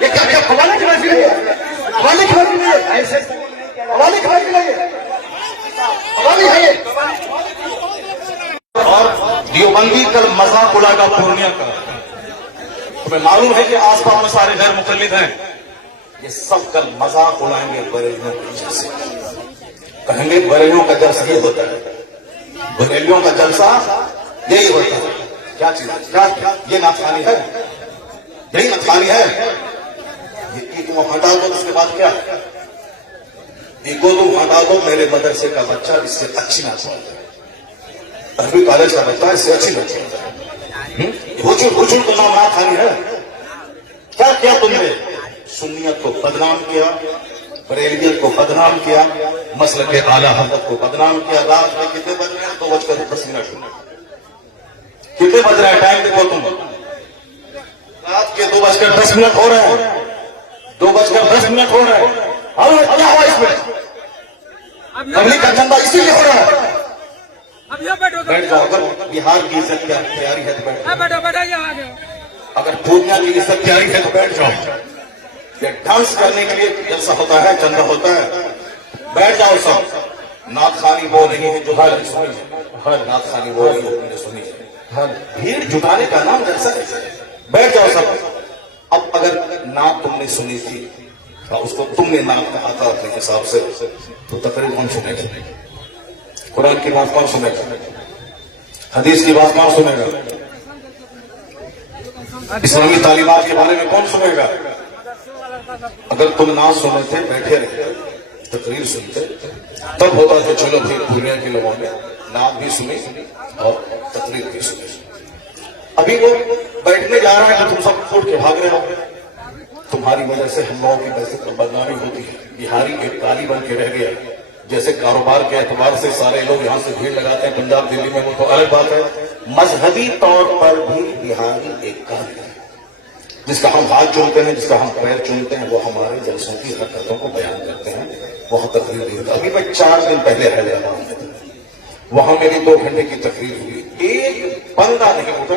یہ کیا حوالے کی بازی ہے؟ حوالے کی بازی نہیں ہے، ایسے حوالے کی بازی نہیں ہے، حوالے ہے یہ. اور دیوبندی کل مذاق اڑا گا پورنیہ کا. تمہیں معلوم ہے کہ آس پاس میں سارے غیر مقلد ہیں، یہ سب کل مذاق اڑائیں گے بریلیوں کے جلسے. کہیں گے بریلیوں کا جلسہ یہ ہوتا ہے، بریلیوں کا جلسہ یہی ہوتا ہے. کیا چیز کیا یہ ناخوانی ہے؟ یہی ناخوانی ہے. یہ تم ہٹا دو، اس کے بعد کیا ہے؟ ایگو تم ہٹا دو. میرے مدرسے کا بچہ اس سے اچھی ناخوانی ہے، عربی کالج کا بچہ اس سے اچھی ناخوانی ہے. حجر کو نام ناخوانی ہے. کیا کیا تم نے؟ سنیت کو بدنام کیا، بریلیت کو بدنام کیا، مسلک اعلیٰ حضرت کو بدنام کیا. رات میں کتنے بج رہے ہیں؟ 2:10 کتنے بج رہے ہیں؟ ٹائم دیکھو تم. رات کے 2:10 ہو رہے ہیں. 2:10 ہو رہے ہیں. اور کیا ہوا اس میں؟ تبلیغ کا جنڈا اسی لیے ہو رہا ہے. بیٹھ جاؤ. اگر بہار کی عزت تیاری ہے تو بیٹھ جاؤ. اگر پورنیہ کی عزت تیاری ہے تو بیٹھ جاؤ. یہ ڈانس کرنے کے لیے جلسہ ہوتا ہے، چندہ ہوتا ہے. بیٹھ جاؤ سب. نعت خوانی وہ نہیں ہے جو ہر سنی ہے، ہر نعت خوانی وہ نہیں ہے جو سنی ہے. ہر بھیڑ جٹانے کا نام جلسہ ہے. بیٹھ جاؤ سب. اب اگر نعت تم نے سنی تھی، اس کو تم نے نعت کہا تھا اپنے حساب سے، تو تقریر کون سنے گا؟ قرآن کی بات کون سنے گا؟ حدیث کی بات کون سنے گا؟ اسلامی تعلیمات کے بارے میں کون سنے گا؟ اگر تم نعت سنے تھے، بیٹھے رہتے، تقریر سنتے، تب ہوتا کہ چلو پھر پورنیہ کے لوگوں نے نعت بھی سنی اور تقریر بھی سنی. ابھی وہ بیٹھنے جا رہے ہیں تو تم سب اٹھ کے بھاگ رہے ہو. تمہاری وجہ سے ہم لوگوں کی ویسے تو بدنامی ہوتی ہے. بہاری ایک کالی بن کے رہ گیا. جیسے کاروبار کے اعتبار سے سارے لوگ یہاں سے بھیڑ لگاتے ہیں پنجاب دلی میں، وہ تو الگ بات ہے. مذہبی طور پر بھی بہاری ایک کالی ہے. جس کا ہم ہاتھ چومتے ہیں، جس کا ہم پیر چومتے ہیں، وہ ہمارے جلسوں کی حرکتوں کو بیان کرتے ہیں. وہاں تقریر دی ہوتی. ابھی میں 4 دن پہلے حیدرآباد میں تھا، وہاں میری 2 گھنٹے کی تقریر ہوئی. ایک بندہ نہیں ہوتا،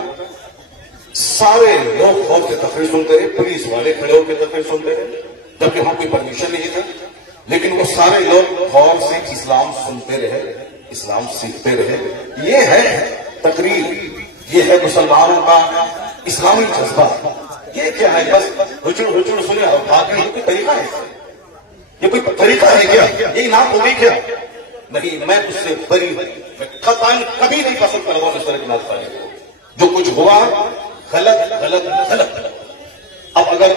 سارے لوگ خوف کے تقریر سنتے رہے. پولیس والے کھڑے ہو کے تقریر سنتے رہے، جبکہ وہاں کوئی پرمیشن نہیں تھا. لیکن وہ سارے لوگ غور سے اسلام سنتے رہے، اسلام سیکھتے رہے. یہ ہے تقریر، یہ ہے مسلمانوں کا اسلامی جذبہ. یہ کیا ہے؟ بس ہچڑ سنے اور بھاگنے. یہ کوئی طریقہ ہے؟ یہ کوئی طریقہ ہے کیا؟ یہی نام ہوگی کیا؟ نہیں. میں اس سے بری ہوں. میں قطعاً کبھی نہیں پسند کروں گا اس طرح کی نعت خوانی کو. جو کچھ ہوا غلط غلط غلط. اب اگر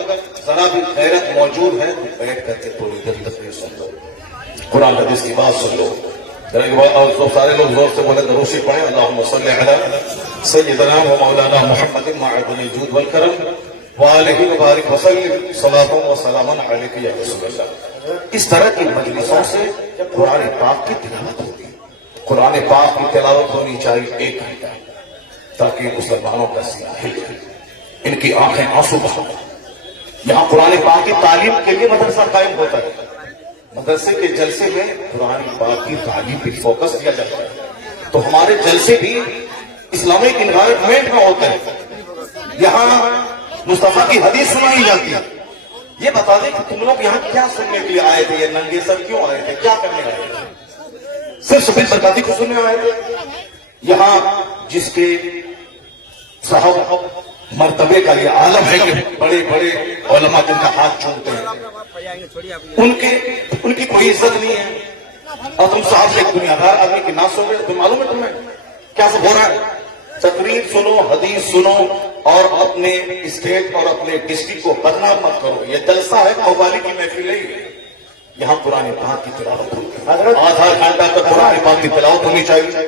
ذرا بھی غیرت موجود ہے تو بیٹھ کر کے تھوڑی دیر تقریر سن لو، قرآن حدیث کی بات سن لو. اور سارے لوگ زور سے بولے درود شریف پڑھیں. اللہم صلی علی سیدنا و مولانا محمد معدن الجود والکرم وآلہ وبارک وسلم صلاۃ و سلام علیک یا رسول اللہ. اس طرح کی مجلسوں سے قرآن پاک کی تلاوت ہوتی ہے. قرآن پاک کی تلاوت ہونی چاہیے 1 گھنٹہ، تاکہ مسلمانوں کا سینہ ہل جائے، ان کی آنکھیں آنسو بہا. یہاں قرآن پاک کی تعلیم کے لیے مدرسہ قائم ہوتا ہے. مدرسے کے جلسے میں قرآن پاک کی تعلیم پہ فوکس دیا جاتا ہے. تو ہمارے جلسے بھی اسلامک انوائرمنٹ میں ہوتے ہیں. یہاں مصطفیٰ کی حدیث سنائی جاتی ہے. یہ بتا دیں کہ تم لوگ یہاں کیا سننے کے لیے آئے تھے؟ یہ ننگے سر کیوں آئے تھے؟ کیا کرنے آئے تھے؟ صرف سفید برکاتی کو سننے آئے تھے؟ یہاں جس کے صاحب مرتبے کا یہ عالم ہے کہ بڑے بڑے علماء جن کا ہاتھ چومتے ہیں، ان کی کوئی عزت نہیں ہے. اور تم صاحب سے ایک دنیا دار آدمی کی نعت سن رہے ہو. تم معلوم ہے تمہیں کیا سب ہو رہا ہے؟ تقریر سنو، حدیث سنو، اور اپنے اسٹیٹ اور اپنے ڈسٹرکٹ کو بدنام مت کرو. یہ جلسہ ہے، قوالی کی محفل نہیں ہے. یہاں قرآن پاک کی تلاوت ہوتی ہے. آدھا گھنٹہ تک قرآن پاک کی تلاوت ہونی چاہیے.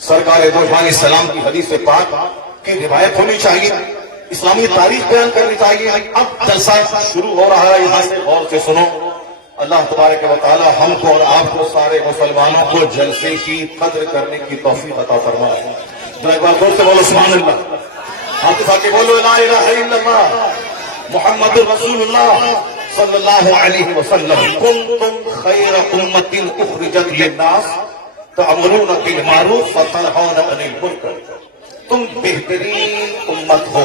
سرکار دو جہان السلام کی حدیث پاک کی روایت ہونی چاہیے. اسلامی تاریخ بیان کرنی چاہیے. اب جلسہ شروع ہو رہا ہے، یہاں سے غور سے سنو. اللہ تبارک و تعالی ہم کو اور آپ کو سارے مسلمانوں کو جلسے کی قدر کرنے کی توفیق عطا فرمائے. ایک بار زور سے بولو سبحان اللہ. ہاتھ اٹھا کے بولو لا الہ الا اللہ محمد رسول اللہ صلی اللہ علیہ وسلم. کنتم خیر امۃ اخرجت للناس تأمرون بالمعروف وتنہون عن المنکر. تم بہترین امت ہو